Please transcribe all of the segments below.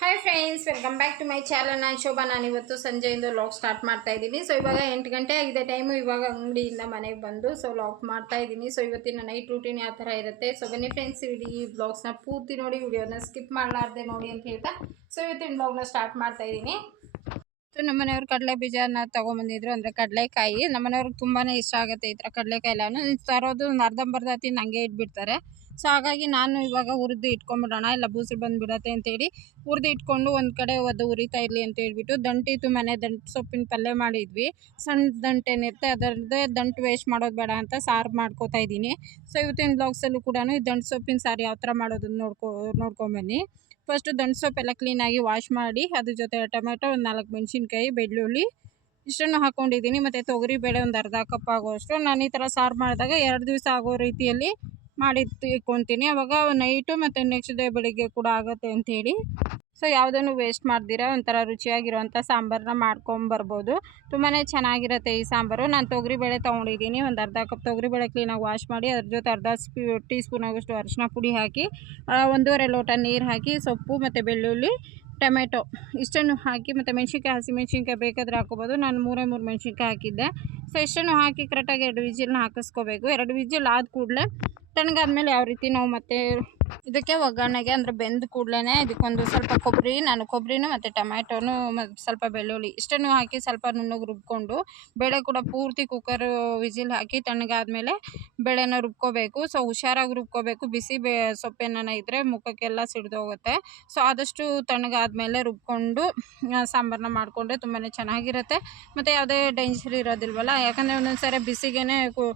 Hi friends welcome back to my channel ನಾನು ಶೋಭಾ, ನಾನು ಇವತ್ತು ಸಂಜೆಯಿಂದ ಲಾಕ್ ಸ್ಟಾರ್ಟ್ ಮಾಡ್ತಾ ಇದ್ದೀನಿ. ಸೊ ಇವಾಗ ಎಂಟು ಗಂಟೆ ಆಗಿದೆ ಟೈಮು ಇವಾಗ ಅಂಗಡಿಯಿಂದ ಮನೆಗೆ ಬಂದು ಸೊ ಲಾಕ್ ಮಾಡ್ತಾ ಇದ್ದೀನಿ. ಸೊ ಇವತ್ತಿನ ನೈಟ್ ರೂಟೀನ್ ಯಾವ ಥರ ಇರುತ್ತೆ? ಸೊ ಬನ್ನಿ ಫ್ರೆಂಡ್ಸ್ ಇಡೀ ಬ್ಲಾಗ್ಸ್ನ ಪೂರ್ತಿ ನೋಡಿ, ವಿಡಿಯೋನ ಸ್ಕಿಪ್ ಮಾಡಲಾರ್ದೆ ನೋಡಿ ಅಂತ ಹೇಳ್ತಾ. ಸೊ ಇವತ್ತಿನ ಬ್ಲಾಗ್ನ ಸ್ಟಾರ್ಟ್ ಮಾಡ್ತಾ ಇದ್ದೀನಿ. ಸೊ ನಮ್ಮ ಮನೆಯವ್ರು ಕಡಲೆ ಬೀಜನ ತೊಗೊಂಬಂದಿದ್ರು. ಅಂದರೆ ಕಡಲೆಕಾಯಿ ನಮ್ಮ ಮನೆಯವ್ರಿಗೆ ತುಂಬಾ ಇಷ್ಟ ಆಗುತ್ತೆ ಈ ಥರ ಕಡಲೆಕಾಯಿ ಎಲ್ಲಾನು ತರೋದು ಅರ್ಧಂಬರ್ಧ ತಿಂದು ಹಂಗೆ ಇಟ್ಬಿಡ್ತಾರೆ. ಸೊ ಹಾಗಾಗಿ ನಾನು ಇವಾಗ ಹುರಿದು ಇಟ್ಕೊಂಡ್ಬಿಡೋಣ ಇಲ್ಲ ಬೂಸರು ಬಂದುಬಿಡತ್ತೆ ಅಂತೇಳಿ ಹುರಿದು ಇಟ್ಕೊಂಡು ಒಂದು ಕಡೆ ಅದು ಉರಿತಾ ಇರಲಿ ಅಂತ ಹೇಳ್ಬಿಟ್ಟು ದಂಟಿತ್ತು ಮನೆ, ದಂಟು ಸೊಪ್ಪಿನ ಪಲ್ಯ ಮಾಡಿದ್ವಿ. ಸಣ್ಣ ದಂಟು ಏನಿರುತ್ತೆ ಅದರದ್ದೇ ದಂಟು ವೇಸ್ಟ್ ಮಾಡೋದು ಬೇಡ ಅಂತ ಸಾರು ಮಾಡ್ಕೋತಾ ಇದ್ದೀನಿ. ಸೊ ಇವತ್ತಿನ ಬ್ಲಾಗ್ಸಲ್ಲೂ ಕೂಡ ಈ ದಂಟು ಸೊಪ್ಪಿನ ಸಾರು ಯಾವ ಥರ ಮಾಡೋದನ್ನು ನೋಡ್ಕೊ, ನೋಡ್ಕೊಂಬನ್ನಿ. ಫಸ್ಟು ದಂಡು ಸೊಪ್ಪೆಲ್ಲ ಕ್ಲೀನಾಗಿ ವಾಶ್ ಮಾಡಿ, ಅದ್ರ ಜೊತೆ ಟೊಮೆಟೊ, ಒಂದು ನಾಲ್ಕು ಮೆಣಸಿನ್ಕಾಯಿ, ಬೆಳ್ಳುಳ್ಳಿ, ಇಷ್ಟನ್ನು ಹಾಕ್ಕೊಂಡಿದ್ದೀನಿ ಮತ್ತು ತೊಗರಿ ಬೇಳೆ ಒಂದು ಅರ್ಧ ಕಪ್ ಆಗೋಷ್ಟು ನಾನು ಈ ಥರ ಸಾರು ಮಾಡಿದಾಗ ಎರಡು ದಿವಸ ಆಗೋ ರೀತಿಯಲ್ಲಿ ಮಾಡಿ ಇಟ್ಕೊತೀನಿ. ಅವಾಗ ನೈಟು ಮತ್ತು ನೆಕ್ಸ್ಟ್ ಡೇ ಬೆಳಿಗ್ಗೆ ಕೂಡ ಆಗುತ್ತೆ ಅಂಥೇಳಿ ಸೊ ಯಾವುದನ್ನು ವೇಸ್ಟ್ ಮಾಡ್ದಿರ ಒಂಥರ ರುಚಿಯಾಗಿರುವಂಥ ಸಾಂಬಾರನ್ನ ಮಾಡ್ಕೊಂಬರ್ಬೋದು. ತುಂಬಾ ಚೆನ್ನಾಗಿರುತ್ತೆ ಈ ಸಾಂಬಾರು. ನಾನು ತೊಗರಿಬೇಳೆ ತೊಗೊಂಡಿದ್ದೀನಿ. ಒಂದು ಅರ್ಧ ಕಪ್ ತೊಗರಿಬೇಳೆ ಕ್ಲೀನಾಗಿ ವಾಶ್ ಮಾಡಿ ಅದ್ರ ಜೊತೆ ಅರ್ಧ ಸ್ಪೂ ಟೀ ಸ್ಪೂನ್ ಆಗೋಷ್ಟು ಅರಿಶಿನ ಪುಡಿ ಹಾಕಿ ಒಂದೂವರೆ ಲೋಟ ನೀರು ಹಾಕಿ, ಸೊಪ್ಪು ಮತ್ತು ಬೆಳ್ಳುಳ್ಳಿ, ಟೊಮೆಟೊ ಇಷ್ಟನ್ನು ಹಾಕಿ ಮತ್ತು ಮೆಣಸಿನ್ಕಾಯಿ ಹಸಿಮೆಣ್ಸಿನ್ಕಾಯಿ ಬೇಕಾದರೆ ಹಾಕೋಬೋದು ನಾನು ಮೂರೇ ಮೂರು ಮೆಣಸಿನ್ಕಾಯಿ ಹಾಕಿದ್ದೆ. ಸೊ ಇಷ್ಟನ್ನು ಹಾಕಿ ಕರೆಕ್ಟಾಗಿ ಎರಡು ವಿಜಿಲ್ನ ಹಾಕಿಸ್ಕೋಬೇಕು. ಎರಡು ವಿಜಿಲ್ ಆದ ಕೂಡಲೇ ತಣ್ಣಗಾದ್ಮೇಲೆ ಯಾವ ರೀತಿ ನಾವು ಮತ್ತೆ ಇದಕ್ಕೆ ಒಗ್ಗರಣೆಗೆ ಅಂದರೆ ಬೆಂದ ಕೂಡಲೇ ಇದಕ್ಕೊಂದು ಸ್ವಲ್ಪ ಕೊಬ್ಬರಿ, ನಾನು ಕೊಬ್ಬರಿನೂ ಮತ್ತು ಟೊಮ್ಯಾಟೋನು ಸ್ವಲ್ಪ ಬೆಳ್ಳುಳ್ಳಿ ಇಷ್ಟನ್ನು ಹಾಕಿ ಸ್ವಲ್ಪ ನುಣ್ಣಗೆ ರುಬ್ಕೊಂಡು ಬೇಳೆ ಕೂಡ ಪೂರ್ತಿ ಕುಕ್ಕರ್ ವಿಸಿಲ್ ಹಾಕಿ ತಣ್ಣಗಾದ್ಮೇಲೆ ಬೇಳೆನ ರುಬ್ಕೋಬೇಕು. ಸೊ ಹುಷಾರಾಗಿ ರುಬ್ಕೋಬೇಕು. ಬಿಸಿ ಬೇ ಸೊಪ್ಪೇನ ಇದ್ದರೆ ಮುಖಕ್ಕೆಲ್ಲ ಸಿಡ್ದೋಗುತ್ತೆ ಸೊ ಆದಷ್ಟು ತಣ್ಣಗಾದ್ಮೇಲೆ ರುಬ್ಕೊಂಡು ಸಾಂಬಾರನ್ನ ಮಾಡಿಕೊಂಡ್ರೆ ತುಂಬಾ ಚೆನ್ನಾಗಿರುತ್ತೆ. ಮತ್ತು ಯಾವುದೇ ಡೇಂಜರ್ ಇರೋದಿಲ್ವಲ್ಲ? ಯಾಕಂದರೆ ಒಂದೊಂದು ಸಾರಿ ಕು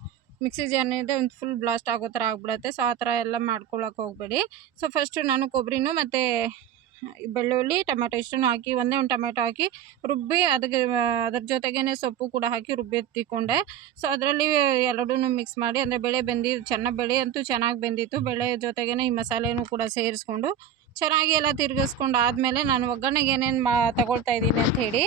ಮಿಕ್ಸಿ ಏನಿದೆ ಒಂದು ಫುಲ್ ಬ್ಲಾಸ್ಟ್ ಆಗೋ ಥರ ಆಗ್ಬಿಡುತ್ತೆ. ಸೊ ಆ ಥರ ಎಲ್ಲ ಮಾಡ್ಕೊಳಕ್ಕೆ ಹೋಗಬೇಡಿ. ಸೊ ಫಸ್ಟು ನಾನು ಕೊಬ್ಬರಿನೂ ಮತ್ತು ಬೆಳ್ಳುಳ್ಳಿ ಟೊಮೆಟೊ ಇಷ್ಟನ್ನು ಹಾಕಿ, ಒಂದೇ ಒಂದು ಟೊಮೆಟೊ ಹಾಕಿ ರುಬ್ಬಿ ಅದಕ್ಕೆ ಅದ್ರ ಜೊತೆಗೇ ಸೊಪ್ಪು ಕೂಡ ಹಾಕಿ ರುಬ್ಬಿ ಎತ್ತಿಕೊಂಡೆ. ಸೊ ಅದರಲ್ಲಿ ಎರಡೂ ಮಿಕ್ಸ್ ಮಾಡಿ, ಅಂದರೆ ಬೆಳೆ ಬೆಂದಿ, ಚೆನ್ನಾಗಿ ಬೆಳೆ ಅಂತೂ ಚೆನ್ನಾಗಿ ಬೆಂದಿತ್ತು. ಬೆಳೆ ಜೊತೆಗೇ ಈ ಮಸಾಲೆನೂ ಕೂಡ ಸೇರಿಸ್ಕೊಂಡು ಚೆನ್ನಾಗಿ ಎಲ್ಲ ತಿರುಗಿಸ್ಕೊಂಡು ಆದಮೇಲೆ ನಾನು ಒಗ್ಗರಣೆಗೆ ಏನೇನು ಮಾ, ತಗೊಳ್ತಾ ಇದ್ದೀನಿ ಅಂತ ಹೇಳಿ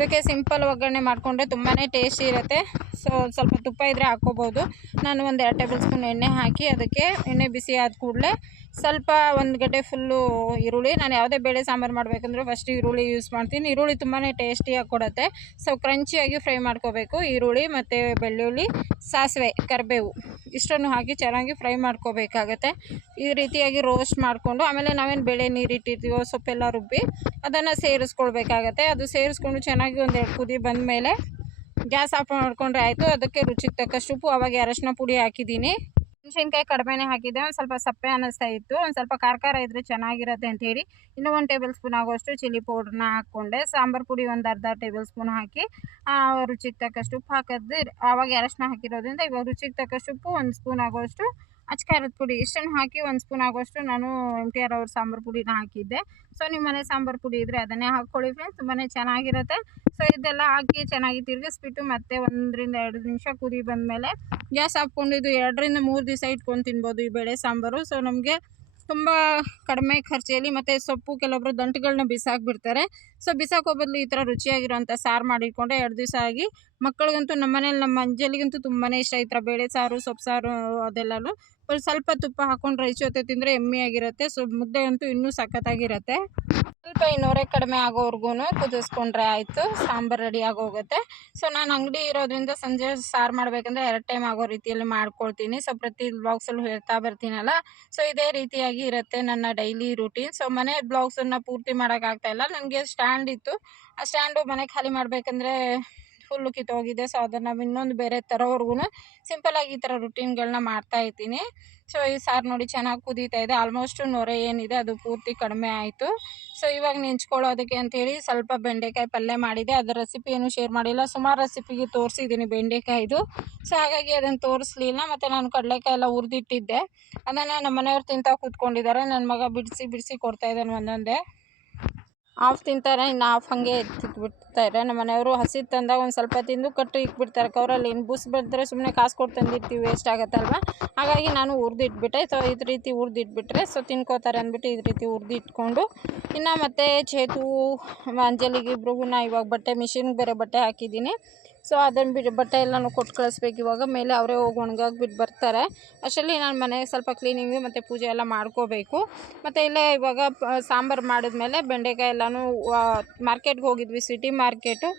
ಇದಕ್ಕೆ ಸಿಂಪಲ್ ಒಗ್ಗರಣೆ ಮಾಡಿಕೊಂಡ್ರೆ ತುಂಬಾ ಟೇಸ್ಟಿ ಇರುತ್ತೆ. ಸೊ ಸ್ವಲ್ಪ ತುಪ್ಪ ಇದ್ದರೆ ಹಾಕ್ಕೋಬೋದು ನಾನು ಒಂದು ಎರಡು ಟೇಬಲ್ ಸ್ಪೂನ್ ಎಣ್ಣೆ ಹಾಕಿ ಅದಕ್ಕೆ ಎಣ್ಣೆ ಬಿಸಿ ಆದ ಕೂಡಲೇ ಸ್ವಲ್ಪ ಒಂದು ಗಡ್ಡೆ ಫುಲ್ಲು ಈರುಳ್ಳಿ. ನಾನು ಯಾವುದೇ ಬೇಳೆ ಸಾಂಬಾರು ಮಾಡಬೇಕಂದ್ರೆ ಫಸ್ಟ್ ಈರುಳ್ಳಿ ಯೂಸ್ ಮಾಡ್ತೀನಿ. ಈರುಳ್ಳಿ ತುಂಬಾ ಟೇಸ್ಟಿಯಾಗಿ ಕೊಡುತ್ತೆ. ಸೊ ಕ್ರಂಚಿಯಾಗಿ ಫ್ರೈ ಮಾಡ್ಕೋಬೇಕು. ಈರುಳ್ಳಿ ಮತ್ತು ಬೆಳ್ಳುಳ್ಳಿ, ಸಾಸಿವೆ, ಕರಿಬೇವು ಇಷ್ಟನ್ನು ಹಾಕಿ ಚೆನ್ನಾಗಿ ಫ್ರೈ ಮಾಡ್ಕೋಬೇಕಾಗತ್ತೆ. ಈ ರೀತಿಯಾಗಿ ರೋಸ್ಟ್ ಮಾಡಿಕೊಂಡು, ಆಮೇಲೆ ನಾವೇನು ಬೇಳೆ ನೀರಿಟ್ಟಿರ್ತೀವೋ ಸೊಪ್ಪೆಲ್ಲ ರುಬ್ಬಿ ಅದನ್ನು ಸೇರಿಸ್ಕೊಳ್ಬೇಕಾಗತ್ತೆ. ಅದು ಸೇರಿಸ್ಕೊಂಡು ಚೆನ್ನಾಗಿ ಒಂದೆರಡು ಕುದಿ ಬಂದಮೇಲೆ ಗ್ಯಾಸ್ ಆಫ್ ಮಾಡಿಕೊಂಡ್ರೆ ಆಯಿತು. ಅದಕ್ಕೆ ರುಚಿಗೆ ತಕ್ಕಷ್ಟು ಉಪ್ಪು. ಅವಾಗ ಅರಶಿನ ಪುಡಿ ಹಾಕಿದ್ದೀನಿ. ಮೆಣಸಿನ್ಕಾಯಿ ಕಡಿಮೆನೇ ಹಾಕಿದ್ದೆ. ಒಂದು ಸ್ವಲ್ಪ ಸಪ್ಪೆ ಅನ್ನಿಸ್ತಾ ಇತ್ತು. ಒಂದು ಸ್ವಲ್ಪ ಖಾರ ಖಾರ ಇದ್ದರೆ ಚೆನ್ನಾಗಿರುತ್ತೆ ಅಂಥೇಳಿ ಇನ್ನೂ ಒಂದು ಟೇಬಲ್ ಸ್ಪೂನ್ ಆಗೋಷ್ಟು ಚಿಲ್ಲಿ ಪೌಡ್ರನ್ನ ಹಾಕ್ಕೊಂಡೆ. ಸಾಂಬಾರು ಪುಡಿ ಒಂದು ಅರ್ಧ ಟೇಬಲ್ ಸ್ಪೂನ್ ಹಾಕಿ ರುಚಿಗೆ ತಕ್ಕಷ್ಟು ಉಪ್ಪು ಹಾಕಿದ್ದು ಆವಾಗ ಅರಶಿನ ಹಾಕಿರೋದ್ರಿಂದ ಇವಾಗ ರುಚಿಗೆ ತಕ್ಕಷ್ಟು ಉಪ್ಪು, ಒಂದು ಸ್ಪೂನ್ ಆಗೋಷ್ಟು ಅಚ್ಚ ಖಾರದ ಪುಡಿ. ಇಷ್ಟನ್ನು ಹಾಕಿ ಒಂದು ಸ್ಪೂನ್ ಆಗೋಷ್ಟು ನಾನು ಎಂ ಟಿ ಆರ್ ಅವ್ರ ಸಾಂಬಾರು ಪುಡಿನ ಹಾಕಿದ್ದೆ. ಸೊ ನಿಮ್ಮ ಮನೆ ಸಾಂಬಾರು ಪುಡಿ ಇದ್ದರೆ ಅದನ್ನೇ ಹಾಕ್ಕೊಳ್ಳಿ ಫ್ರೆಂಡ್ಸ್ ತುಂಬಾ ಚೆನ್ನಾಗಿರುತ್ತೆ. ಸೊ ಇದೆಲ್ಲ ಹಾಕಿ ಚೆನ್ನಾಗಿ ತಿರುಗಿಸ್ಬಿಟ್ಟು ಮತ್ತೆ ಒಂದರಿಂದ ಎರಡು ನಿಮಿಷ ಕುದಿ ಬಂದಮೇಲೆ ಗ್ಯಾಸ್ ಹಾಕ್ಕೊಂಡು ಇದು ಎರಡರಿಂದ ಮೂರು ದಿವಸ ಇಟ್ಕೊಂಡು ತಿನ್ಬೋದು ಈ ಬೇಳೆ ಸಾಂಬಾರು. ಸೊ ನಮಗೆ ತುಂಬ ಕಡಿಮೆ ಖರ್ಚಲ್ಲಿ ಮತ್ತು ಸೊಪ್ಪು ಕೆಲವೊಬ್ಬರು ದಂಟುಗಳನ್ನ ಬಿಸಾಕ್ಬಿಡ್ತಾರೆ. ಸೊ ಬಿಸಾಕೋ ಬದಲು ಈ ಥರ ರುಚಿಯಾಗಿರೋಂಥ ಸಾರು ಮಾಡಿಟ್ಕೊಂಡೆ ಎರಡು ದಿವಸ ಆಗಿ ಮಕ್ಕಳಿಗಂತೂ ನಮ್ಮ ಮನೇಲಿ ನಮ್ಮ ಅಂಜಲಿಗಂತೂ ತುಂಬಾ ಇಷ್ಟ ಈ ಥರ ಬೇಳೆ ಸಾರು, ಸೊಪ್ಪು ಸಾರು ಅದೆಲ್ಲನೂ. ಸ್ವಲ್ಪ ತುಪ್ಪ ಹಾಕ್ಕೊಂಡು ರೈಸ್ ಜೊತೆ ತಿಂದರೆ ಆಗಿರುತ್ತೆ ಸೊ ಮುದ್ದೆ ಅಂತೂ ಇನ್ನೂ ಸಖತ್ತಾಗಿರುತ್ತೆ. ಸ್ವಲ್ಪ ಇನ್ನೂರೇ ಕಡಿಮೆ ಆಗೋವರೆಗೂ ಕುದಿಸ್ಕೊಂಡ್ರೆ ಆಯಿತು, ಸಾಂಬಾರು ರೆಡಿ ಆಗೋಗುತ್ತೆ. ಸೊ ನಾನು ಅಂಗಡಿ ಇರೋದ್ರಿಂದ ಸಂಜೆ ಸಾರು ಮಾಡಬೇಕಂದ್ರೆ ಎರಡು ಟೈಮ್ ಆಗೋ ರೀತಿಯಲ್ಲಿ ಮಾಡ್ಕೊಳ್ತೀನಿ. ಸೊ ಪ್ರತಿ ಬ್ಲಾಗ್ಸಲ್ಲೂ ಹೇಳ್ತಾ ಬರ್ತೀನಲ್ಲ. ಸೊ ಇದೇ ರೀತಿಯಾಗಿ ಇರುತ್ತೆ ನನ್ನ ಡೈಲಿ ರೂಟೀನ್ ಸೊ ಮನೆ ಬ್ಲಾಗ್ಸನ್ನು ಪೂರ್ತಿ ಮಾಡೋಕ್ಕಾಗ್ತಾ ಇಲ್ಲ. ನನಗೆ ಸ್ಟ್ಯಾಂಡ್ ಇತ್ತು. ಆ ಸ್ಟ್ಯಾಂಡು ಮನೆ ಖಾಲಿ ಮಾಡಬೇಕಂದ್ರೆ ಫುಲ್ಲು ಕಿತ್ತೋಗಿದೆ. ಸೊ ಅದನ್ನು ನಾವು ಇನ್ನೊಂದು ಬೇರೆ ತರೋವರೆಗೂ ಸಿಂಪಲಾಗಿ ಈ ಥರ ರುಟೀನ್ಗಳನ್ನ ಮಾಡ್ತಾ ಇದ್ದೀನಿ. ಸೊ ಈ ಸಾರು ನೋಡಿ ಚೆನ್ನಾಗಿ ಕುದೀತಾ ಇದೆ. ಆಲ್ಮೋಸ್ಟು ನೊರೆ ಏನಿದೆ. ಅದು ಪೂರ್ತಿ ಕಡಿಮೆ ಆಯಿತು. ಸೊ ಇವಾಗ ನೆಂಚ್ಕೊಳ್ಳೋದಕ್ಕೆ ಅಂತೇಳಿ ಸ್ವಲ್ಪ ಬೆಂಡೆಕಾಯಿ ಪಲ್ಯ ಮಾಡಿದೆ. ಅದರ ರೆಸಿಪಿ ಏನು ಶೇರ್ ಮಾಡಿಲ್ಲ. ಸುಮಾರು ರೆಸಿಪಿಗೆ ತೋರಿಸಿದ್ದೀನಿ ಬೆಂಡೆಕಾಯಿದು. ಸೊ ಹಾಗಾಗಿ ಅದನ್ನು ತೋರಿಸ್ಲಿಲ್ಲ. ಮತ್ತು ನಾನು ಕಡಲೆಕಾಯಿ ಎಲ್ಲ ಹುರಿದಿಟ್ಟಿದ್ದೆ. ಅದನ್ನು ನಮ್ಮ ಮನೆಯವ್ರು ತಿಂತಾ ಕೂತ್ಕೊಂಡಿದ್ದಾರೆ. ನನ್ನ ಮಗ ಬಿಡಿಸಿ ಬಿಡಿಸಿ ಕೊಡ್ತಾಯಿದ್ದಾನೆ ಒಂದೊಂದೇ. ಹಾಫ್ ತಿಂತಾರೆ, ಇನ್ನು ಹಾಫ್ ಹಾಗೆ ಎತ್ತಿಟ್ಬಿಡ್ತಾರೆ ನಮ್ಮ ಮನೆಯವರು ಹಸಿದು ತಂದಾಗ ಒಂದು ಸ್ವಲ್ಪ ತಿಂದು ಕಟ್ಟು ಇಕ್ಬಿಡ್ತಾರೆ ಕವರಲ್ಲಿ ಇನ್ನು ಬುಸ್ ಬಂದರೆ ಸುಮ್ಮನೆ ಕಾಸು ಕೊಟ್ಟು ತಂದಿರ್ತೀವಿ ವೇಸ್ಟ್ ಆಗುತ್ತಲ್ವ? ಹಾಗಾಗಿ ನಾನು ಹುರಿದಿಟ್ಬಿಟ್ಟೆ ಸೊ ಇದು ರೀತಿ ಹುರಿದಿಟ್ಬಿಟ್ರೆ ಸೊ ತಿನ್ಕೋತಾರೆ ಅಂದ್ಬಿಟ್ಟು ಇದು ರೀತಿ ಹುರಿದಿಟ್ಕೊಂಡು ಇನ್ನು ಮತ್ತೆ ಚೇತು, ಅಂಜಲಿಗೆ ಇಬ್ರಿಗೂ ಇವಾಗ ಬಟ್ಟೆ ಮಿಷಿನ್ಗೆ ಬೇರೆ ಬಟ್ಟೆ ಹಾಕಿದ್ದೀನಿ. ಸೊ ಅದನ್ನು ಬಿಟ್ಟು ಬಟ್ಟೆ ಎಲ್ಲನೂ ಕೊಟ್ಟು ಕಳಿಸ್ಬೇಕು ಇವಾಗ. ಮೇಲೆ ಅವರೇ ಹೋಗಿ ಒಣಗಾಕ್ಬಿಟ್ಟು ಬರ್ತಾರೆ. ಅಷ್ಟರಲ್ಲಿ ನಾನು ಮನೆಗೆ ಸ್ವಲ್ಪ ಕ್ಲೀನಿಂಗು ಮತ್ತು ಪೂಜೆ ಎಲ್ಲ ಮಾಡ್ಕೋಬೇಕು. ಮತ್ತು ಇಲ್ಲೇ ಇವಾಗ ಸಾಂಬಾರು ಮಾಡಿದ್ಮೇಲೆ ಬೆಂಡೆಕಾಯಿ ಎಲ್ಲನೂ ಮಾರ್ಕೆಟ್ಗೆ ಹೋಗಿದ್ವಿ ಸಿಟಿ ಮಾರ್ಕೆಟು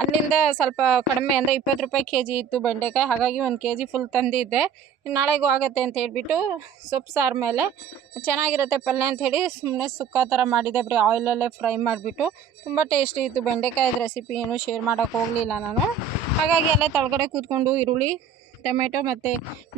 ಅಲ್ಲಿಂದ ಸ್ವಲ್ಪ ಕಡಿಮೆ ಅಂದರೆ ಇಪ್ಪತ್ತು ರೂಪಾಯಿ ಕೆ ಜಿ ಇತ್ತು ಬೆಂಡೆಕಾಯಿ. ಹಾಗಾಗಿ ಒಂದು ಕೆ ಜಿ ಫುಲ್ ತಂದಿದ್ದೆ. ನಾಳೆಗೂ ಆಗುತ್ತೆ ಅಂತ ಹೇಳಿಬಿಟ್ಟು ಸೊಪ್ಪು ಸಾರು ಮೇಲೆ ಚೆನ್ನಾಗಿರುತ್ತೆ ಪಲ್ಯ ಅಂತ ಹೇಳಿ ಸುಮ್ಮನೆ ಸುಕ್ಕ ಥರ ಮಾಡಿದೆ ಬರೀ ಆಯಿಲಲ್ಲೇ ಫ್ರೈ ಮಾಡಿಬಿಟ್ಟು ತುಂಬ ಟೇಸ್ಟಿ ಇತ್ತು. ಬೆಂಡೆಕಾಯಿದ ರೆಸಿಪಿ ಏನು ಶೇರ್ ಮಾಡೋಕ್ಕೆ ಹೋಗಲಿಲ್ಲ ನಾನು. ಹಾಗಾಗಿ ಅಲ್ಲೇ ತಳಗಡೆ ಕೂತ್ಕೊಂಡು ಈರುಳ್ಳಿ ಟೊಮೆಟೊ ಮತ್ತು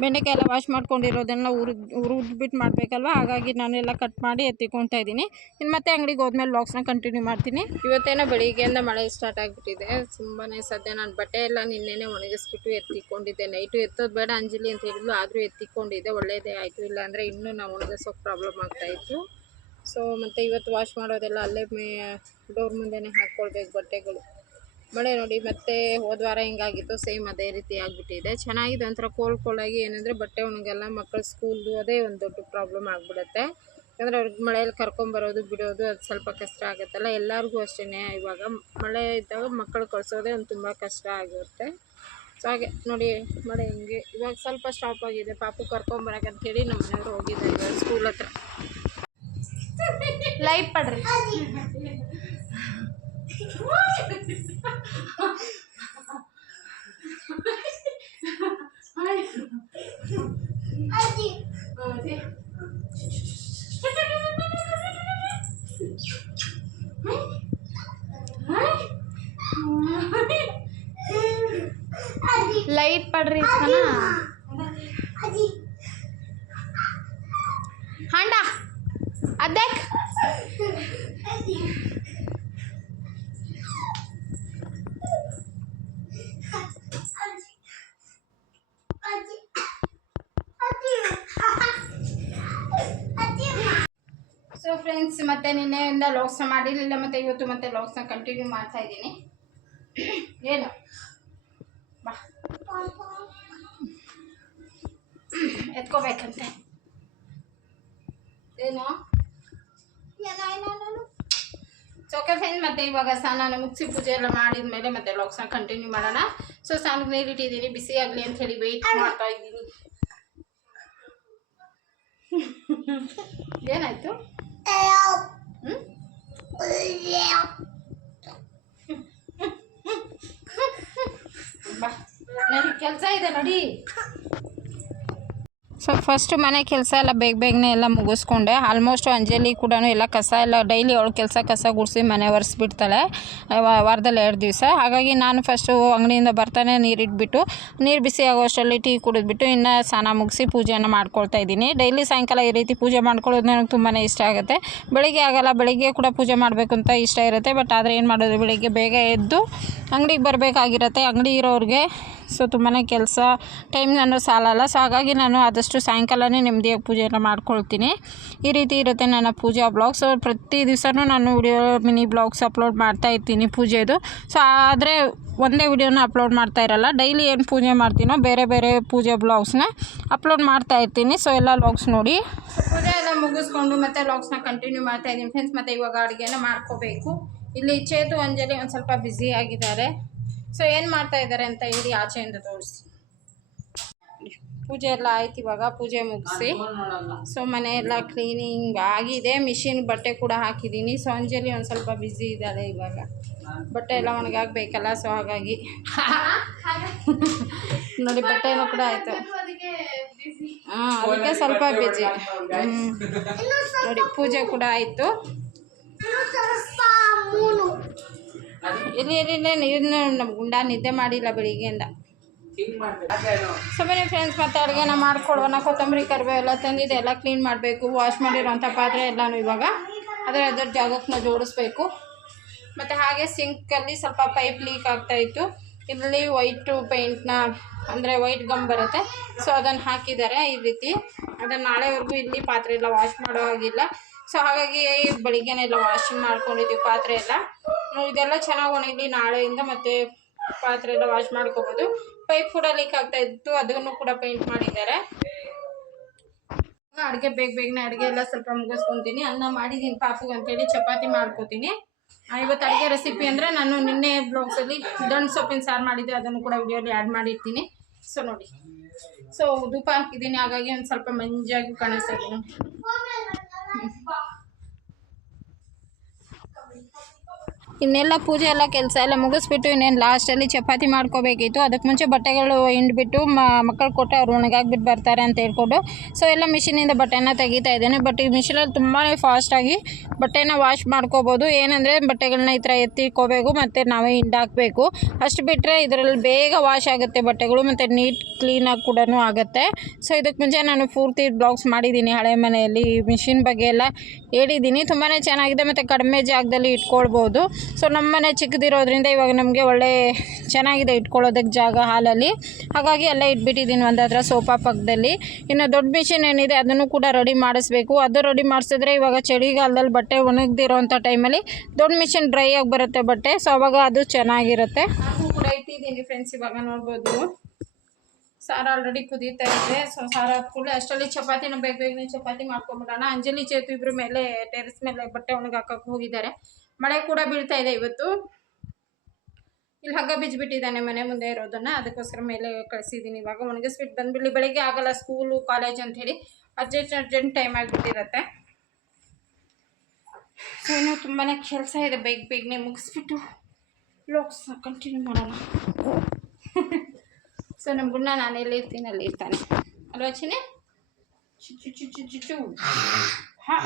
ಬೆಂಡೆಕಾಯಿ ಎಲ್ಲ ವಾಶ್ ಮಾಡ್ಕೊಂಡಿರೋದನ್ನ ಹುರಿದು ಹುರಿದ್ಬಿಟ್ಟು ಮಾಡಬೇಕಲ್ವ? ಹಾಗಾಗಿ ನಾನು ಎಲ್ಲ ಕಟ್ ಮಾಡಿ ಎತ್ತಿಕೊಳ್ತಾ ಇದ್ದೀನಿ. ಇನ್ನು ಮತ್ತೆ ಅಂಗಡಿಗೆ ಹೋದ್ಮೇಲೆ ವ್ಲಾಗ್ಸ್ನ ಕಂಟಿನ್ಯೂ ಮಾಡ್ತೀನಿ. ಇವತ್ತೇನೋ ಬೆಳಿಗ್ಗೆಯಿಂದ ಮಳೆ ಸ್ಟಾರ್ಟ್ ಆಗಿಬಿಟ್ಟಿದೆ. ತುಂಬಾ ಸದ್ಯ ನಾನು ಬಟ್ಟೆ ಎಲ್ಲ ನಿನ್ನೆನೇ ಒಣಗಿಸ್ಬಿಟ್ಟು ಎತ್ತಿಕೊಂಡಿದ್ದೆ. ನೈಟು ಎತ್ತೋದು ಬೇಡ ಅಂಜಲಿ ಅಂತ ಹೇಳಿದ್ಲು, ಆದರೂ ಎತ್ತಿಕೊಂಡಿದ್ದೆ. ಒಳ್ಳೆಯದೇ ಆಯಿತು. ಇಲ್ಲಾಂದರೆ ಇನ್ನೂ ನಾವು ಒಣಗಿಸೋಕೆ ಪ್ರಾಬ್ಲಮ್ ಆಗ್ತಾಯಿತ್ತು ಸೊ ಮತ್ತು ಇವತ್ತು ವಾಶ್ ಮಾಡೋದೆಲ್ಲ ಅಲ್ಲೇ ಮೇ ಡೋರ್ ಮುಂದೆನೇ ಹಾಕ್ಕೊಳ್ಬೇಕು ಬಟ್ಟೆಗಳು. ಮಳೆ ನೋಡಿ ಮತ್ತೆ ಹೋದ ವಾರ ಹಿಂಗಾಗಿತ್ತು ಸೇಮ್ ಅದೇ ರೀತಿ ಆಗಿಬಿಟ್ಟಿದೆ. ಚೆನ್ನಾಗಿದೆ ಒಂಥರ ಕೋಲ್ ಕೋಲಾಗಿ ಏನಂದರೆ ಬಟ್ಟೆ ಒಣಗೆಲ್ಲ ಮಕ್ಕಳ ಸ್ಕೂಲ್ದು ಅದೇ ಒಂದು ದೊಡ್ಡ ಪ್ರಾಬ್ಲಮ್ ಆಗಿಬಿಡುತ್ತೆ. ಯಾಕಂದರೆ ಅವ್ರಿಗೆ ಮಳೆಯಲ್ಲಿ ಕರ್ಕೊಂಬರೋದು ಬಿಡೋದು ಅದು ಸ್ವಲ್ಪ ಕಷ್ಟ ಆಗುತ್ತಲ್ಲ. ಎಲ್ಲರಿಗೂ ಅಷ್ಟೇ ಇವಾಗ. ಮಳೆ ಇದ್ದಾಗ ಮಕ್ಕಳು ಕಳಿಸೋದೇ ಒಂದು ತುಂಬ ಕಷ್ಟ ಆಗಿರುತ್ತೆ. ಸೊ ಹಾಗೆ ನೋಡಿ ಮಳೆ ಹಿಂಗೆ. ಇವಾಗ ಸ್ವಲ್ಪ ಸ್ಟಾಪ್ ಆಗಿದೆ. ಪಾಪು ಕರ್ಕೊಂಬರಕ್ಕಂತೇಳಿ ನಮ್ಮ ಮನೆಯವರು ಹೋಗಿದ್ದಾರೆ. ಸ್ಕೂಲ್ ಹತ್ರ. ಲೈಟ್ ಪಡ್ರಿ. ಲೈಟ್ ಪಡ್ರಿ ಹಾಂಡ ಅದಕ್ಕೆ ಸೊ ಫ್ರೆಂಡ್ಸ್ ಮತ್ತೆ ನಿನ್ನೆಯಿಂದ ಲಾಗ್ಸ್ನ ಮಾಡಿರಲಿಲ್ಲ, ಮತ್ತೆ ಇವತ್ತು ಮತ್ತೆ ಲಾಗ್ಸ್ನ ಕಂಟಿನ್ಯೂ ಮಾಡ್ತಾ ಇದ್ದೀನಿ. ಏನು? ಬಾ. ಎತ್ಕೋಬೇಕಂತೆ. ಏನು? ಸೊ ಓಕೆ ಫ್ರೆಂಡ್ ಮತ್ತೆ ಇವಾಗ ಸ್ನಾನ, ಮುಗಿಸಿ ಪೂಜೆ ಎಲ್ಲ ಮಾಡಿದ ಮೇಲೆ ಮತ್ತೆ ಲಾಗ್ಸ್ನ ಕಂಟಿನ್ಯೂ ಮಾಡೋಣ. ಸೊ ಸ್ನಾನಕ್ಕೆ ನೀರಿಟ್ಟಿದ್ದೀನಿ ಬಿಸಿ ಆಗಲಿ ಅಂತ ಹೇಳಿ ವೆಯ್ಟ್ ಮಾಡ್ತಾ ಇದ್ದೀನಿ. ಏನಾಯ್ತು? ನನಗೆ ಕೆಲಸ ಇದೆ ನೋಡಿ. ಸೊ ಫಸ್ಟ್ ಮನೆ ಕೆಲಸ ಎಲ್ಲ ಬೇಗ ಬೇಗನೆ ಎಲ್ಲ ಮುಗಿಸ್ಕೊಂಡೆ. ಆಲ್ಮೋಸ್ಟ್ ಅಂಜಲಿ ಕೂಡ ಎಲ್ಲ ಕಸ ಎಲ್ಲ ಡೈಲಿ ಅವಳು ಕೆಲಸ ಕಸ ಗುಡಿಸಿ ಮನೆ ಒರೆಸ್ಬಿಡ್ತಾಳೆ ವಾರದಲ್ಲಿ ಎರಡು ದಿವಸ. ಹಾಗಾಗಿ ನಾನು ಫಸ್ಟು ಅಂಗಡಿಯಿಂದ ಬರ್ತಾನೆ ನೀರಿಟ್ಬಿಟ್ಟು ನೀರು ಬಿಸಿ ಆಗೋಷ್ಟರಲ್ಲಿ ಟೀ ಕುಡಿದ್ಬಿಟ್ಟು ಇನ್ನು ಸ್ನಾನ ಮುಗಿಸಿ ಪೂಜೆಯನ್ನು ಮಾಡ್ಕೊಳ್ತಾ ಇದ್ದೀನಿ. ಡೈಲಿ ಸಾಯಂಕಾಲ ಈ ರೀತಿ ಪೂಜೆ ಮಾಡ್ಕೊಳ್ಳೋದು ನನಗೆ ತುಂಬಾ ಇಷ್ಟ ಆಗುತ್ತೆ. ಬೆಳಿಗ್ಗೆ ಆಗಲ್ಲ, ಬೆಳಿಗ್ಗೆ ಕೂಡ ಪೂಜೆ ಮಾಡಬೇಕು ಅಂತ ಇಷ್ಟ ಇರುತ್ತೆ. ಬಟ್ ಆದರೆ ಏನು ಮಾಡೋದು, ಬೆಳಿಗ್ಗೆ ಬೇಗ ಎದ್ದು ಅಂಗಡಿಗೆ ಬರಬೇಕಾಗಿರತ್ತೆ. ಅಂಗಡಿ ಇರೋರಿಗೆ ಸೊ ತುಂಬಾ ಕೆಲಸ ಟೈಮ್ ನಾನು ಸಾಲಲ್ಲ. ಸೊ ಹಾಗಾಗಿ ನಾನು ಆದಷ್ಟು ಸಾಯಂಕಾಲನೇ ನೆಮ್ಮದಿಯಾಗಿ ಪೂಜೆಯನ್ನು ಮಾಡ್ಕೊಳ್ತೀನಿ. ಈ ರೀತಿ ಇರುತ್ತೆ ನನ್ನ ಪೂಜಾ ಬ್ಲಾಗ್ಸ್ ಪ್ರತಿ ದಿವಸನೂ ನಾನು ವಿಡಿಯೋ ಮಿನಿ ಬ್ಲಾಗ್ಸ್ ಅಪ್ಲೋಡ್ ಮಾಡ್ತಾ ಇರ್ತೀನಿ ಪೂಜೆದು. ಸೊ ಆದರೆ ಒಂದೇ ವಿಡಿಯೋನ ಅಪ್ಲೋಡ್ ಮಾಡ್ತಾ ಇರಲ್ಲ. ಡೈಲಿ ಏನು ಪೂಜೆ ಮಾಡ್ತೀನೋ ಬೇರೆ ಬೇರೆ ಪೂಜೆ ಬ್ಲಾಗ್ಸ್ನ ಅಪ್ಲೋಡ್ ಮಾಡ್ತಾ ಇರ್ತೀನಿ. ಸೊ ಎಲ್ಲ ಬ್ಲಾಗ್ಸ್ ನೋಡಿ. ಪೂಜೆ ಎಲ್ಲ ಮುಗಿಸ್ಕೊಂಡು ಮತ್ತೆ ಬ್ಲಾಗ್ಸ್ನ ಕಂಟಿನ್ಯೂ ಮಾಡ್ತಾ ಇದ್ದೀನಿ. ಫ್ರೆಂಡ್ಸ್ ಮತ್ತು ಇವಾಗ ಅಡುಗೆನ ಮಾಡ್ಕೋಬೇಕು. ಇಲ್ಲಿ ಚೇತು ಅಂಜಲಿ ಒಂದು ಸ್ವಲ್ಪ ಬ್ಯುಸಿ ಆಗಿದ್ದಾರೆ. ಸೊ ಏನು ಮಾಡ್ತಾ ಇದ್ದಾರೆ ಅಂತ ಹೇಳಿ ಆಚೆಯಿಂದ ತೋರಿಸಿ ಪೂಜೆ ಎಲ್ಲ ಆಯ್ತು ಇವಾಗ, ಪೂಜೆ ಮುಗಿಸಿ. ಸೊ ಮನೆ ಎಲ್ಲ ಕ್ಲೀನಿಂಗ್ ಆಗಿದೆ. ಮಿಷಿನ್ ಬಟ್ಟೆ ಕೂಡ ಹಾಕಿದ್ದೀನಿ. ಸೊ ಅಂಜಲಿ ಒಂದು ಸ್ವಲ್ಪ ಬ್ಯುಸಿ ಇದ್ದಾಳೆ ಇವಾಗ. ಬಟ್ಟೆ ಎಲ್ಲ ಒಣಗಾಗಬೇಕಲ್ಲ ಸೊ ಹಾಗಾಗಿ. ನೋಡಿ ಬಟ್ಟೆನೂ ಕೂಡ ಆಯಿತು. ಹಾಂ, ಅದಕ್ಕೆ ಸ್ವಲ್ಪ ಬಿಜಿ ನೋಡಿ, ಪೂಜೆ ಕೂಡ ಆಯಿತು. ಇಲ್ಲಿ ಇಲ್ಲಿ ನೀರನ್ನ ನಮ್ಮ ಗುಂಡ ನಿದ್ದೆ ಮಾಡಿಲ್ಲ ಬೆಳಿಗ್ಗೆಯಿಂದ ಸೊ ಬನ್ನಿ ಫ್ರೆಂಡ್ಸ್ ಮತ್ತೆ ಅಡುಗೆನ ಮಾಡ್ಕೊಡೋಣ ಕೊತ್ತಂಬರಿ, ಕರಿಬೇವು ಎಲ್ಲ ತಂದಿದೆ, ಎಲ್ಲ ಕ್ಲೀನ್ ಮಾಡಬೇಕು ವಾಶ್ ಮಾಡಿರೋಂಥ ಪಾತ್ರೆ ಎಲ್ಲನೂ ಇವಾಗ. ಅದರ ಅದರ ಜಾಗಕ್ಕೆ ನಾವು ಜೋಡಿಸ್ಬೇಕು. ಮತ್ತು ಹಾಗೆ ಸಿಂಕಲ್ಲಿ ಸ್ವಲ್ಪ ಪೈಪ್ ಲೀಕ್ ಆಗ್ತಾ ಇತ್ತು ವೈಟ್ ಪೇಂಟ್ನ ಅಂದರೆ ವೈಟ್ ಗಮ್ ಬರುತ್ತೆ. ಸೊ ಅದನ್ನು ಹಾಕಿದ್ದಾರೆ ಈ ರೀತಿ. ಅದನ್ನು ನಾಳೆವರೆಗೂ ಇಲ್ಲಿ ಪಾತ್ರೆ ಎಲ್ಲ ವಾಶ್ ಮಾಡೋ ಹಾಗಿಲ್ಲ. ಸೊ ಹಾಗಾಗಿ ಬೆಳಿಗ್ಗೆನೆ ಎಲ್ಲ ವಾಶಿಂಗ್ ಮಾಡ್ಕೊಂಡಿದ್ದೀವಿ ಪಾತ್ರೆ ಎಲ್ಲ. ಇದೆಲ್ಲ ಚೆನ್ನಾಗಿ ಒಣಗಲಿ ನಾಳೆಯಿಂದ ಮತ್ತೆ ಪಾತ್ರೆ ಎಲ್ಲ ವಾಶ್ ಮಾಡ್ಕೋಬೋದು. ಪೈಪ್ ಕೂಡ ಲೀಕ್ ಆಗ್ತಾ ಇತ್ತು, ಅದನ್ನು ಕೂಡ ಪೇಂಟ್ ಮಾಡಿದ್ದಾರೆ. ಅಡುಗೆ ಬೇಗ ಬೇಗನೆ ಅಡುಗೆ ಎಲ್ಲ ಸ್ವಲ್ಪ ಮುಗಿಸ್ಕೊತೀನಿ. ಅನ್ನ ಮಾಡಿದ್ದೀನಿ ಪಾಪುಗೆ ಅಂತೇಳಿ ಚಪಾತಿ ಮಾಡ್ಕೋತೀನಿ. ಇವತ್ತು ಅಡುಗೆ ರೆಸಿಪಿ ಅಂದರೆ ನಾನು ನಿನ್ನೆ ಬ್ಲಾಗ್ಸಲ್ಲಿ ದಂಡು ಸೊಪ್ಪಿನ ಸಾರು ಮಾಡಿದ್ದೆ, ಅದನ್ನು ಕೂಡ ವಿಡಿಯೋಲಿ ಆ್ಯಡ್ ಮಾಡಿರ್ತೀನಿ. ಸೊ ನೋಡಿ. ಸೊ ಧೂಪ ಹಾಕಿದ್ದೀನಿ, ಹಾಗಾಗಿ ಒಂದು ಸ್ವಲ್ಪ ಮಂಜಾಗಿ ಕಾಣಿಸ್ತಾ ಇದ್ದೀನಿ ಇನ್ನೆಲ್ಲ ಪೂಜೆ ಎಲ್ಲ ಕೆಲಸ ಎಲ್ಲ ಮುಗಿಸ್ಬಿಟ್ಟು ಇನ್ನೇನು ಲಾಸ್ಟಲ್ಲಿ ಚಪಾತಿ ಮಾಡ್ಕೋಬೇಕಿತ್ತು. ಅದಕ್ಕೆ ಮುಂಚೆ ಬಟ್ಟೆಗಳು ಹಿಂಡ್ಬಿಟ್ಟು ಮಕ್ಕಳು ಕೊಟ್ಟು ಅವ್ರು ಒಣಗಾಕ್ಬಿಟ್ಟು ಬರ್ತಾರೆ ಅಂತ ಹೇಳ್ಕೊಂಡು. ಸೊ ಎಲ್ಲ ಮಿಷಿನಿಂದ ಬಟ್ಟೆನ ತೆಗಿತಾ ಇದ್ದೇನೆ. ಬಟ್ ಈ ಮಿಷಿನಲ್ಲಿ ತುಂಬಾ ಫಾಸ್ಟಾಗಿ ಬಟ್ಟೆನ ವಾಶ್ ಮಾಡ್ಕೋಬೋದು. ಏನಂದರೆ ಬಟ್ಟೆಗಳನ್ನ ಈ ಥರ ಎತ್ತಿಕೋಬೇಕು ಮತ್ತು ನಾವೇ ಹಿಂಡಾಕಬೇಕು ಅಷ್ಟು ಬಿಟ್ಟರೆ ಇದರಲ್ಲಿ ಬೇಗ ವಾಶ್ ಆಗುತ್ತೆ ಬಟ್ಟೆಗಳು ಮತ್ತು ನೀಟ್ ಕ್ಲೀನಾಗಿ ಕೂಡ ಆಗುತ್ತೆ. ಸೊ ಇದಕ್ಕೆ ಮುಂಚೆ ನಾನು ಪೂರ್ತಿ ಬ್ಲಾಗ್ಸ್ ಮಾಡಿದ್ದೀನಿ ಹಳೆ ಮನೆಯಲ್ಲಿ. ಮಿಷಿನ್ ಬಗ್ಗೆ ಎಲ್ಲ ಹೇಳಿದ್ದೀನಿ. ತುಂಬಾ ಚೆನ್ನಾಗಿದೆ. ಮತ್ತು ಕಡಿಮೆ ಜಾಗದಲ್ಲಿ ಇಟ್ಕೊಳ್ಬೋದು. ಸೊ ನಮ್ಮ ಮನೆ ಚಿಕ್ಕದಿರೋದ್ರಿಂದ ಇವಾಗ ನಮಗೆ ಒಳ್ಳೆ ಚೆನ್ನಾಗಿದೆ ಇಟ್ಕೊಳ್ಳೋದಕ್ಕೆ ಜಾಗ ಹಾಲಲ್ಲಿ. ಹಾಗಾಗಿ ಎಲ್ಲ ಇಟ್ಬಿಟ್ಟಿದ್ದೀನಿ ಒಂದು ಹತ್ರ ಸೋಫಾ ಪಕ್ಕದಲ್ಲಿ. ಇನ್ನು ದೊಡ್ಡ ಮಿಷಿನ್ ಏನಿದೆ ಅದನ್ನು ಕೂಡ ರೆಡಿ ಮಾಡಿಸ್ಬೇಕು. ಅದು ರೆಡಿ ಮಾಡಿಸಿದ್ರೆ ಇವಾಗ ಚಳಿಗಾಲದಲ್ಲಿ ಬಟ್ಟೆ ಒಣಗದಿರೋಂಥ ಟೈಮಲ್ಲಿ ದೊಡ್ಡ ಮಿಷಿನ್ ಡ್ರೈ ಆಗಿ ಬರುತ್ತೆ ಬಟ್ಟೆ. ಸೊ ಅವಾಗ ಅದು ಚೆನ್ನಾಗಿರುತ್ತೆ. ಹಾಗೂ ಕೂಡ ಇಟ್ಟಿದ್ದೀನಿ ಫ್ರೆಂಡ್ಸ್ ಇವಾಗ ನೋಡ್ಬೋದು. ಸಾರು ಆಲ್ರೆಡಿ ಕುದೀತಾ ಇದೆ. ಸೊ ಸಾರು ಕೂಡ ಅಷ್ಟರಲ್ಲಿ ಚಪಾತಿನ ಬೇಗ ಬೇಗನೆ ಚಪಾತಿ ಮಾಡ್ಕೊಂಬಿಡೋಣ ಅಂಜಲಿ ಚೇತು ಇಬ್ಬರು ಮೇಲೆ ಟೆರೆಸ್ ಮೇಲೆ ಬಟ್ಟೆ ಒಣಗಾಕಕ್ಕೆ ಹೋಗಿದ್ದಾರೆ. ಮಳೆ ಕೂಡ ಬೀಳ್ತಾ ಇದೆ ಇವತ್ತು. ಇಲ್ಲಿ ಹಗ್ಗ ಬಿಜ್ಬಿಟ್ಟಿದ್ದಾನೆ ಮನೆ ಮುಂದೆ ಇರೋದನ್ನು. ಅದಕ್ಕೋಸ್ಕರ ಮೇಲೆ ಕಳಿಸಿದ್ದೀನಿ ಇವಾಗ ಒಣಗಿಸ್ಬಿಟ್ಟು ಬಂದ್ಬಿಡ್ಲಿ. ಬೆಳಿಗ್ಗೆ ಆಗಲ್ಲ ಸ್ಕೂಲು ಕಾಲೇಜ್ ಅಂಥೇಳಿ ಅರ್ಜೆಂಟ್ ಅರ್ಜೆಂಟ್ ಟೈಮ್ ಆಗಿಬಿಟ್ಟಿರತ್ತೆ. ಸೊ ತುಂಬಾ ಕೆಲಸ ಇದೆ. ಬೇಗ ಬೇಗನೆ ಮುಗಿಸ್ಬಿಟ್ಟು ಲೋಕ್ಸ್ ಕಂಟಿನ್ಯೂ ಮಾಡೋಣ. ಸೊ ನಮ್ಮ ಗುಣ ನಾನು ಎಲ್ಲಿ ಇರ್ತೀನಿ ಅಲ್ಲಿ ಇರ್ತಾನೆ. ಅಲ್ವಾ ಚಿನ್ನೆ? ಚುಚ್ಚು ಚುಚ್ಚು ಚು ಚು ಚು ಹಾ.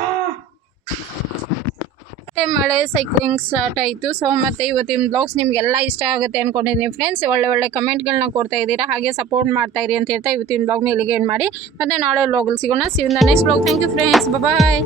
ಮಳೆ ಸೈಕ್ಲಿಂಗ್ ಸ್ಟಾರ್ಟ್ ಆಯಿತು. ಸೊ ಮತ್ತೆ ಇವತ್ತಿನ ಬ್ಲಾಗ್ಸ್ ನಿಮಗೆಲ್ಲ ಇಷ್ಟ ಆಗುತ್ತೆ ಅಂದ್ಕೊಂಡಿದ್ದೀನಿ ಫ್ರೆಂಡ್ಸ್ ಒಳ್ಳೆ ಒಳ್ಳೆ ಕಮೆಂಟ್ಗಳನ್ನ ಕೊಡ್ತಾ ಇದ್ದೀರಾ, ಹಾಗೆ ಸಪೋರ್ಟ್ ಮಾಡ್ತಾ ಇರಿ ಅಂತ ಹೇಳ್ತಾ ಇವತ್ತಿನ ಬ್ಲಾಗ್ನ ಇಲ್ಲಿಗೆ ಏನು ಮಾಡಿ. ಮತ್ತೆ ನಾಳೆ ಬ್ಲಾಗಲ್ಲಿ ಸಿಗೋಣ. See next blog thank you friends bye